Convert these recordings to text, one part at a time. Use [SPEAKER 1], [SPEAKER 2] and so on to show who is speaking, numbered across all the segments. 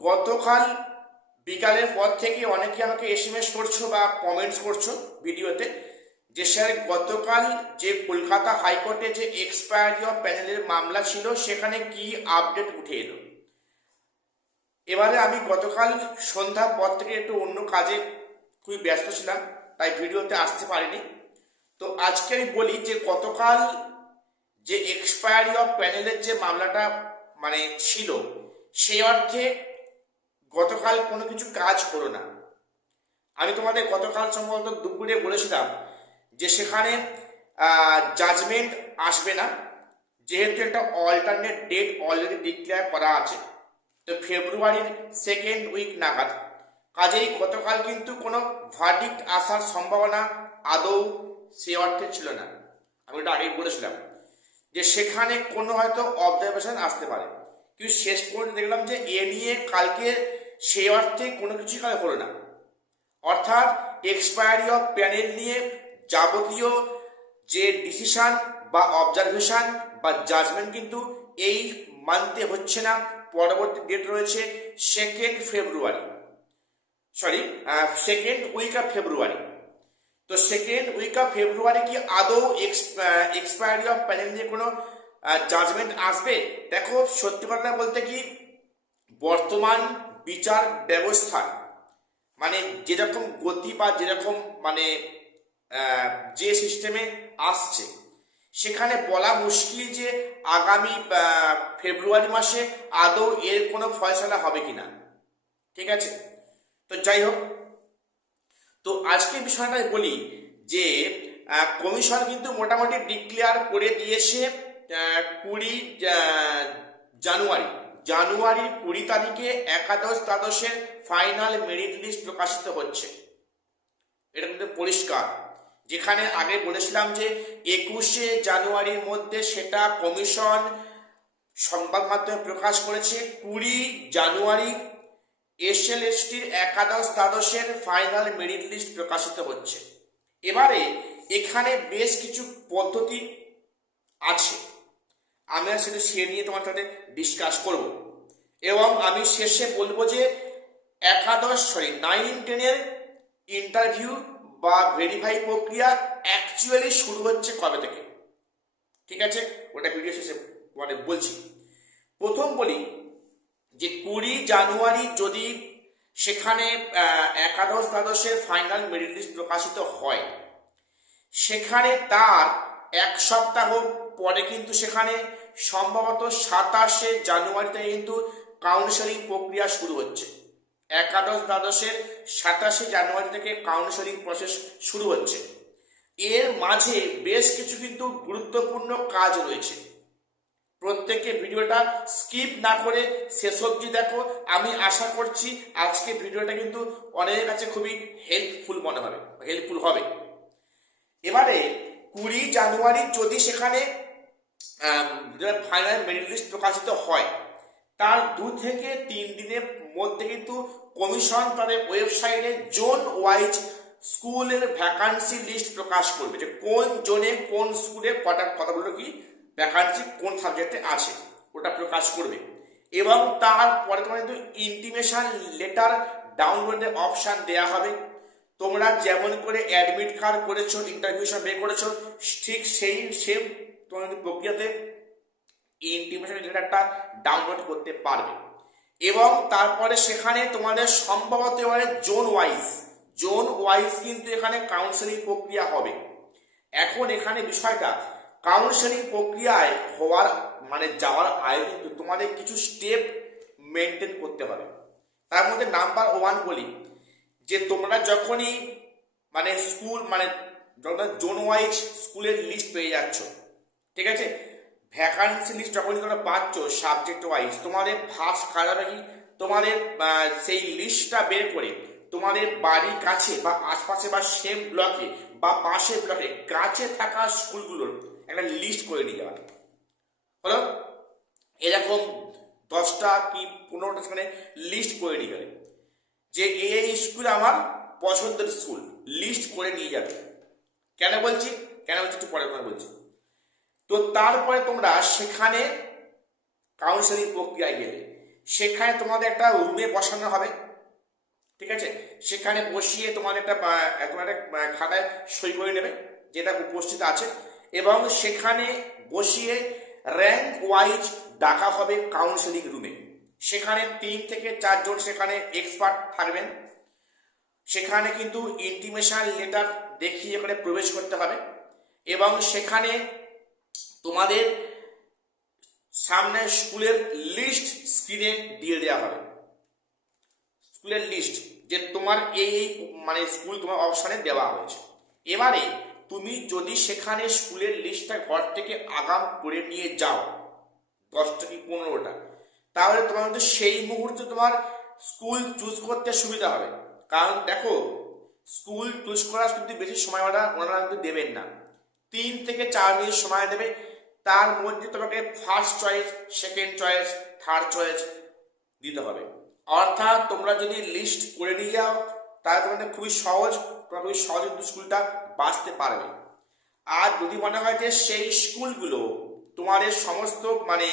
[SPEAKER 1] গতকাল বিকালের পর থেকে অনেকে আমাকে এসএমএস করছ বা কমেন্টস করছ ভিডিওতে যে স্যার গতকাল যে কলকাতা হাইকোর্টে যে এক্সপায়ারি অফ প্যানেলের মামলা ছিল, সেখানে কি আপডেট উঠে এলো? এবারে আমি গতকাল সন্ধ্যার পর থেকে একটু অন্য কাজে খুবই ব্যস্ত ছিলাম, তাই ভিডিওতে আসতে পারিনি। তো আজকে আমি বলি যে গতকাল যে এক্সপায়ারি অফ প্যানেলের যে মামলাটা মানে ছিল, সেই অর্থে গতকাল কোনো কিছু কাজ করো না। আমি তোমাদের গতকাল সম্ভবত দুপুরে বলেছিলাম যে সেখানে জাজমেন্ট আসবে না। যেহেতু একটা অল্টারনেট ডেট অলরেডি ডিক্লেয়ার করা আছে, তো ফেব্রুয়ারির সেকেন্ড উইক নাগাদ। কাজেই গতকাল কিন্তু কোনো ভার্ডিক্ট আসার সম্ভাবনা আদৌ সে অর্থে ছিল না। আমি ওটা আগেই বলেছিলাম যে সেখানে কোনো হয়তো অবজারভেশন আসতে পারে। কিন্তু শেষ পর্যন্ত দেখলাম যে এ নিয়ে কালকে সেই অর্থে কোনো কিছুই কাজ হলো না। অর্থাৎ এক্সপায়ারি অফ প্যানেল নিয়ে যাবতীয় যে ডিসিশন বা অবজারভেশন বা জাজমেন্ট কিন্তু এই মানতে হচ্ছে না, পরবর্তী ডেট রয়েছে second February sorry second week of February তো সেকেন্ড উইক অফ ফেব্রুয়ারি কি আদৌ এক্সপায়ারি অফ প্যানেল নিয়ে কোনো জাজমেন্ট আসবে? দেখো, সত্যি কথা বলতে কি, বর্তমান বিচার ব্যবস্থা মানে যেরকম গতি বা যেরকম মানে যে সিস্টেমে আসছে, সেখানে বলা মুশকিল যে আগামী ফেব্রুয়ারি মাসে আদৌ এর কোনো ফয়সলা হবে কিনা। ঠিক আছে? তো যাই হোক, তো আজকে বিষয়টা বলি যে কমিশন কিন্তু মোটামুটি ডিক্লেয়ার করে দিয়েছে কুড়ি জানুয়ারি। জানুয়ারির কুড়ি তারিখে একাদশ দ্বাদশের ফাইনাল মেরিট লিস্ট প্রকাশিত হচ্ছে। এটা কিন্তু পরিষ্কার। যেখানে আগে বলেছিলাম যে একুশে জানুয়ারির মধ্যে সেটা কমিশন সংবাদ মাধ্যমে প্রকাশ করেছে। কুড়ি জানুয়ারি এসএলএসটির একাদশ দ্বাদশের ফাইনাল মেরিট লিস্ট প্রকাশিত হচ্ছে। এবারে এখানে বেশ কিছু পদ্ধতি আছে। আমরা সেটা সে নিয়ে তোমার সাথে ডিসকাস করব। এবং আমি শেষে বলব যে একাদশ সরি নাইন টেনের ইন্টারভিউ বা ভেরিফাই প্রক্রিয়া অ্যাকচুয়ালি শুরু হচ্ছে কবে থেকে? ঠিক আছে? ওটা ভিডিও শেষে মানে বলছি। প্রথম বলি যে কুড়ি জানুয়ারি যদি সেখানে একাদশ, দ্বাদশের ফাইনাল মেরিট লিস্ট প্রকাশিত হয়, সেখানে তার এক সপ্তাহ পরে কিন্তু সেখানে সম্ভবত সাতাশে জানুয়ারিতে কিন্তু কাউন্সেলিং প্রক্রিয়া শুরু হচ্ছে। একাদশ দ্বাদশের সাতাশে জানুয়ারি থেকে কাউন্সেলিং প্রসেস শুরু হচ্ছে। এর মাঝে বেশ কিছু কিন্তু গুরুত্বপূর্ণ কাজ রয়েছে। প্রত্যেকে ভিডিওটা স্কিপ না করে শেষ অবধি দেখো। আমি আশা করছি আজকে ভিডিওটা কিন্তু অনেকের কাছে খুবই হেল্পফুল মনে হবে হেল্পফুল হবে। এবারে কুড়ি জানুয়ারি যদি সেখানে ফাইনাল মেরিট লিস্ট প্রকাশিত হয় তার দু থেকে তিন দিনের মধ্যে কিন্তু কমিশন তাদের ওয়েবসাইটে জোন ওয়াইজ স্কুলের ভ্যাকান্সি লিস্ট প্রকাশ করবে যে কোন জোনে কোন স্কুলে কটা কতগুলো কি, ভ্যাকান্সি কোন সাবজেক্টে আছে, ওটা প্রকাশ করবে। এবং তারপরে তোমার কিন্তু ইন্টিমেশন লেটার ডাউনলোডের অপশান দেওয়া হবে। তোমরা যেমন করে অ্যাডমিট কার্ড করেছ ইন্টারভিউ সব বের করেছ, ঠিক সেই সেম তোমার কিন্তু প্রক্রিয়াতে ইন্টিমেশন লেটারটা ডাউনলোড করতে পারবে। এবং তারপরে সেখানে তোমাদের সম্ভবত এবারে জোন ওয়াইজ জোন ওয়াইজ কিন্তু এখানে কাউন্সেলিং প্রক্রিয়া হবে। এখন এখানে বিষয়টা কাউন্সেলিং প্রক্রিয়ায় হওয়ার মানে যাওয়ার আগে কিন্তু তোমাদের কিছু স্টেপ মেনটেন করতে হবে। তার মধ্যে নাম্বার ওয়ান বলি, যে তোমরা যখনই মানে স্কুল মানে জোন ওয়াইজ স্কুলের লিস্ট পেয়ে যাচ্ছ, ঠিক আছে? ভ্যাকান্সি লিস্ট যখনই তোমরা পাচ্ছ সাবজেক্ট ওয়াইজ তোমাদের ফার্স্ট কাজ কি? তোমাদের সেই লিস্টটা বের করে তোমাদের বাড়ির কাছে বা আশপাশে বা সেম ব্লকে বা পাশের ব্লকে কাছে থাকা স্কুলগুলোর একটা লিস্ট করে নিয়ে যাওয়া। হলো? এরকম দশটা কি পনেরোটা সেখানে লিস্ট করে নিয়ে গেলে যে এই স্কুল আমার পছন্দের স্কুল লিস্ট করে নিয়ে যাবে। কেন বলছি? কেন বলছি? একটু পরে পরে বলছি। তো তারপরে তোমরা সেখানে কাউন্সেলিং প্রক্রিয়ায় গেলে। সেখানে তোমাদের একটা রুমে বসানো হবে, ঠিক আছে? সেখানে বসিয়ে তোমাদের একটা তোমার একটা খাতায় সই করে নেবে, যেটা উপস্থিত আছে। এবং সেখানে বসিয়ে র্যাঙ্ক ওয়াইজ ডাকা হবে কাউন্সেলিং রুমে সেখানে তিন থেকে চারজন সেখানে এক্সপার্ট থাকবেন। সেখানে কিন্তু ইন্টিমেশন লেটার দেখিয়ে এখানে প্রবেশ করতে হবে। এবং সেখানে তোমাদের সামনে স্কুলের লিস্ট স্ক্রিনে দিয়ে দেওয়া হবে। স্কুলের লিস্ট যে তোমার এই মানে স্কুল তোমার অপশানে দেওয়া হয়েছে। এবারে তুমি যদি সেখানে স্কুলের লিস্টটা ঘর থেকে আগাম করে নিয়ে যাও, দশটা কি পনেরোটা, তাহলে তোমার কিন্তু সেই মুহূর্তে তোমার স্কুল চুজ করতে সুবিধা হবে। কারণ দেখো, স্কুল চুজ করার কিন্তু বেশি সময় ওরা ওনারা কিন্তু দেবেন না। তিন থেকে চার মিনিট সময় দেবে। তার মধ্যে তোমাকে first choice second choice third choice দিতে হবে। অর্থাৎ তোমরা যদি লিস্ট করে নিয়ে যাও, তাহলে তোমাদের খুবই সহজ, তোমরা খুবই সহজে স্কুলটা বাঁচতে পারবে। আর যদি মনে হয় যে সেই স্কুলগুলো তোমাদের সমস্ত মানে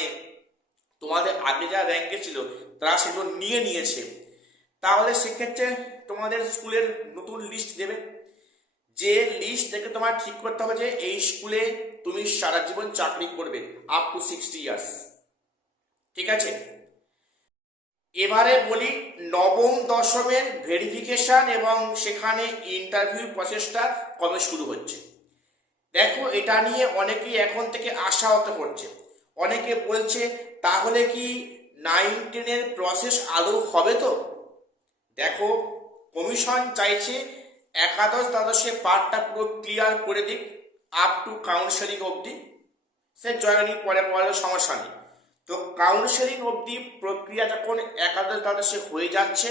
[SPEAKER 1] তোমাদের আগে যা র্যাঙ্কে ছিল, তারা সেগুলো নিয়ে নিয়েছে, তাহলে সেক্ষেত্রে তোমাদের স্কুলের নতুন লিস্ট দেবে। যে লিস্ট থেকে তোমার ঠিক করতে হবে যে এই স্কুলে তুমি সারা জীবন চাকরি করবে আপ টু সিক্সটি ইয়ার্স ঠিক আছে? এবারে বলি নবম দশমের ভেরিফিকেশন এবং সেখানে ইন্টারভিউ প্রসেসটা কবে শুরু হচ্ছে। দেখো, এটা নিয়ে অনেকেই এখন থেকে আশাহত করছে। অনেকে বলছে, তাহলে কি নাইন টেনের প্রসেস আলো হবে তো? দেখো কমিশন চাইছে একাদশ দ্বাদশে পার্টটা পুরো ক্লিয়ার করে দিক আপ টু কাউন্সেলিং অবধি। সে জয়নিং পরে পরে সমস্যা নেই। তো কাউন্সেলিং অবধি প্রক্রিয়া যখন একাদশ দ্বাদশে হয়ে যাচ্ছে,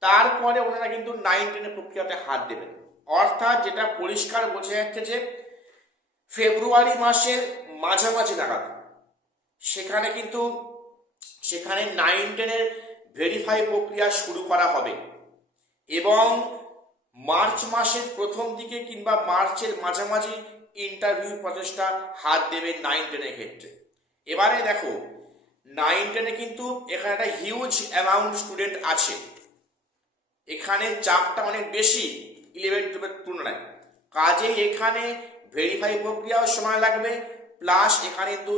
[SPEAKER 1] তারপরে ওনারা কিন্তু নাইন টেনের প্রক্রিয়াতে হাত দেবেন। অর্থাৎ যেটা পরিষ্কার বোঝা যাচ্ছে যে, ফেব্রুয়ারি মাসের মাঝামাঝি নাগাদ, সেখানে কিন্তু, সেখানে নাইন টেনের ভেরিফাই প্রক্রিয়া শুরু করা হবে। এবং মার্চ মাসের প্রথম দিকে কিংবা মার্চের মাঝামাঝি ইন্টারভিউ প্রচেষ্টা হাত দেবে নাইন টেনের ক্ষেত্রে। এবারে দেখো নাইন টেনে কিন্তু এখানে একটা হিউজ অ্যামাউন্ট স্টুডেন্ট আছে। এখানে চাপটা অনেক বেশি ইলেভেন টুয়েলভের তুলনায়। কাজেই এখানে ভেরিফাই প্রক্রিয়াও সময় লাগবে প্লাস এখানে কিন্তু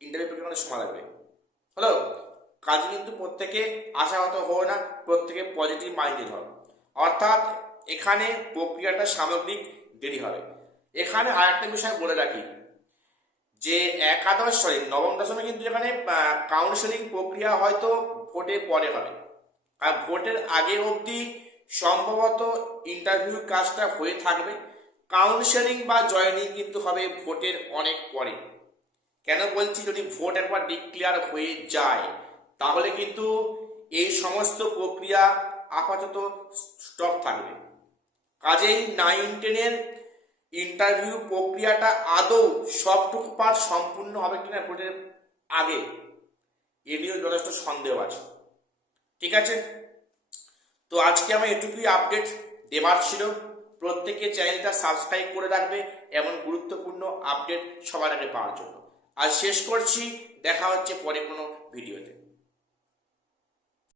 [SPEAKER 1] ইন্টারভিউ প্রক্রিয়া সময় লাগবে। হলো, কাজে কিন্তু প্রত্যেকে আশাহত হও না, প্রত্যেকে পজিটিভ মাইন্ডেড হবে অর্থাৎ এখানে প্রক্রিয়াটা সামগ্রিক দেরি হবে। এখানে আরেকটা বিষয় বলে রাখি, যে একাদশ সরি, নবম দশমে কিন্তু এখানে কাউন্সেলিং প্রক্রিয়া হয়তো ভোটের পরে হবে। আর ভোটের আগে অবধি সম্ভবত ইন্টারভিউ কাজটা হয়ে থাকবে। কাউন্সেলিং বা জয়েনিং কিন্তু হবে ভোটের অনেক পরে। কেন বলছি যদি ভোট একবার ডিক্লেয়ার হয়ে যায়, তাহলে কিন্তু এই সমস্ত প্রক্রিয়া আপাতত স্টপ থাকবে। কাজেই নাইন টেনের ইন্টারভিউ প্রক্রিয়াটা আদৌ সবটুকু পার সম্পূর্ণ হবে কিনা ভোটের আগে, এ নিয়েও যথেষ্ট সন্দেহ আছে। ঠিক আছে? তো আজকে আমার এটুকুই আপডেট দেবার ছিল। প্রত্যেকে চ্যানেলটা সাবস্ক্রাইব করে রাখবে, এমন গুরুত্বপূর্ণ আপডেট সবার আগে পাওয়ার জন্য। আজ শেষ করছি, দেখা হচ্ছে পরে কোনো ভিডিওতে